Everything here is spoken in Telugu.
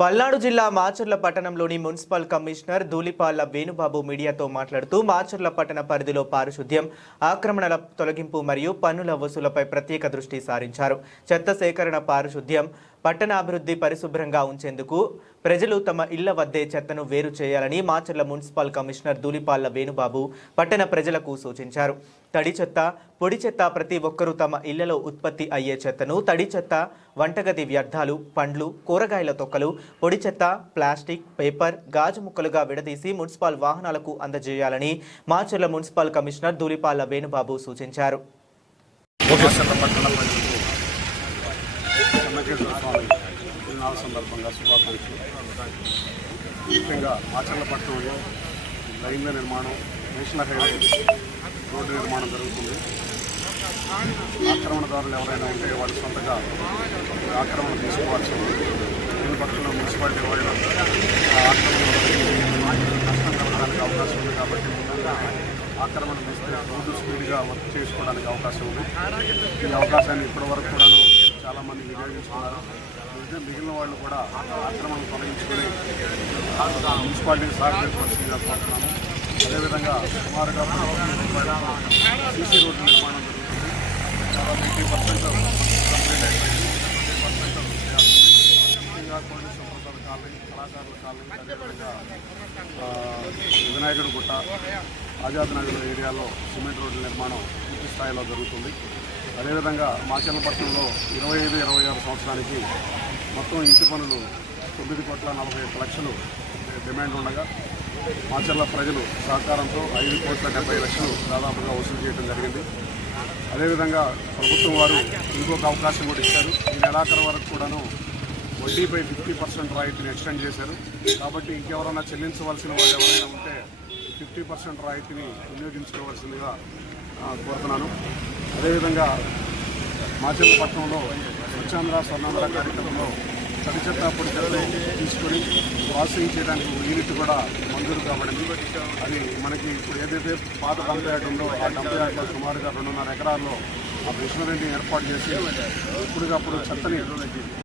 పల్నాడు జిల్లా మాచర్ల పట్టణంలోని మున్సిపల్ కమిషనర్ ధూళిపాళ్ల వేణుబాబు మీడియాతో మాట్లాడుతూ మాచర్ల పట్టణ పరిధిలో పారిశుద్ధ్యం, ఆక్రమణల తొలగింపు మరియు పన్నుల వసూలపై ప్రత్యేక దృష్టి సారించారు. చెత్త సేకరణ, పారిశుద్ధ్యం, పట్టణాభివృద్ధి పరిశుభ్రంగా ఉంచేందుకు ప్రజలు తమ ఇళ్ల వద్దే చెత్తను వేరు చేయాలని మాచర్ల మున్సిపల్ కమిషనర్ ధూళిపాళ్ల వేణుబాబు పట్టణ ప్రజలకు సూచించారు. తడి చెత్త, పొడి చెత్త ప్రతి ఒక్కరూ తమ ఇళ్లలో ఉత్పత్తి అయ్యే చెత్తను తడి చెత్త, వంటగది వ్యర్థాలు, పండ్లు, కూరగాయల తొక్కలు, పొడి చెత్త, ప్లాస్టిక్, పేపర్, గాజు ముక్కలుగా విడదీసి మున్సిపల్ వాహనాలకు అందజేయాలని మాచర్ల మున్సిపల్ కమిషనర్ ధూళిపాళ్ల వేణుబాబు సూచించారు. సందర్భంగా శుభాకాంక్షలు. ముఖ్యంగా మాచర్ల పట్టణంలో రైల్వే నిర్మాణం, నేషనల్ హైవే రోడ్డు నిర్మాణం జరుగుతుంది. ఆక్రమణదారులు ఎవరైనా ఉంటే వాళ్ళు సొంతగా ఆక్రమణ తీసుకోవాల్సి ఉంది. దీని పక్షంలో మున్సిపాలిటీ వాళ్ళు నష్టం కలగడానికి అవకాశం ఉంది. కాబట్టి ముందుగా ఆక్రమణ తీస్తే రోడ్డు స్పీడ్గా వర్క్ చేసుకోవడానికి అవకాశం ఉంది. ఈ అవకాశాన్ని ఇప్పటివరకు కూడాను చాలామంది వినియోగించుకున్నారు. మిగిలిన వాళ్ళు కూడా ఆక్రమణ తొలగించుకొని మున్సిపాలిటీని సహకరించవలసిందిగా కోరుతున్నాము. అదేవిధంగా సుమారుగా సీసీ రోడ్డు నిర్మాణం జరుగుతుంది. 50% కంప్లీట్ అయిపోయింది. 50% ముఖ్యంగా కోడి సంప్రదాయ కాలనీ, కళాకారుల కాలనీ, అదేవిధంగా వినాయకుడి గుట్ట, ఆజాద్ నగర్ ఏరియాలో సిమెంట్ రోడ్ల నిర్మాణం పూర్తి స్థాయిలో జరుగుతుంది. అదేవిధంగా మాచర్ల పట్టణంలో 25-26 సంవత్సరానికి మొత్తం ఇంటి పనులు 9,41,00,000 డిమాండ్ ఉండగా మాచర్ల ప్రజలు సహకారంతో 5,70,00,000 దాదాపుగా వసూలు చేయడం జరిగింది. అదేవిధంగా ప్రభుత్వం వారు ఇంకొక అవకాశం కూడా ఇచ్చారు. ఈ నెలాఖరు వరకు కూడాను వడ్డీపై 50% రాయితీని ఎక్స్టెండ్ చేశారు. కాబట్టి ఇంకెవరైనా చెల్లించవలసిన వాళ్ళు ఎవరైనా ఉంటే 50% రాయితీని వినియోగించుకోవాల్సిందిగా కోరుతున్నాను. అదేవిధంగా మాచర్ల పట్టణంలో స్వచ్ఛాంధ్ర స్వర్ణాంధ్ర కార్యక్రమంలో తడి చెత్త, పొడి చెత్త తీసుకొని ప్రాసెసింగ్ చేయడానికి యూనిట్ కూడా మంజూరు కాబడింది. అది మనకి ఇప్పుడు ఏదైతే పాత డంప్ యార్డ్ ఉందో ఆ డంప్ యార్డ్లో సుమారుగా 2.5 ఎకరాల్లో ఆ మిషనరీని ఏర్పాటు చేసి ఇప్పటికప్పుడు చెత్తని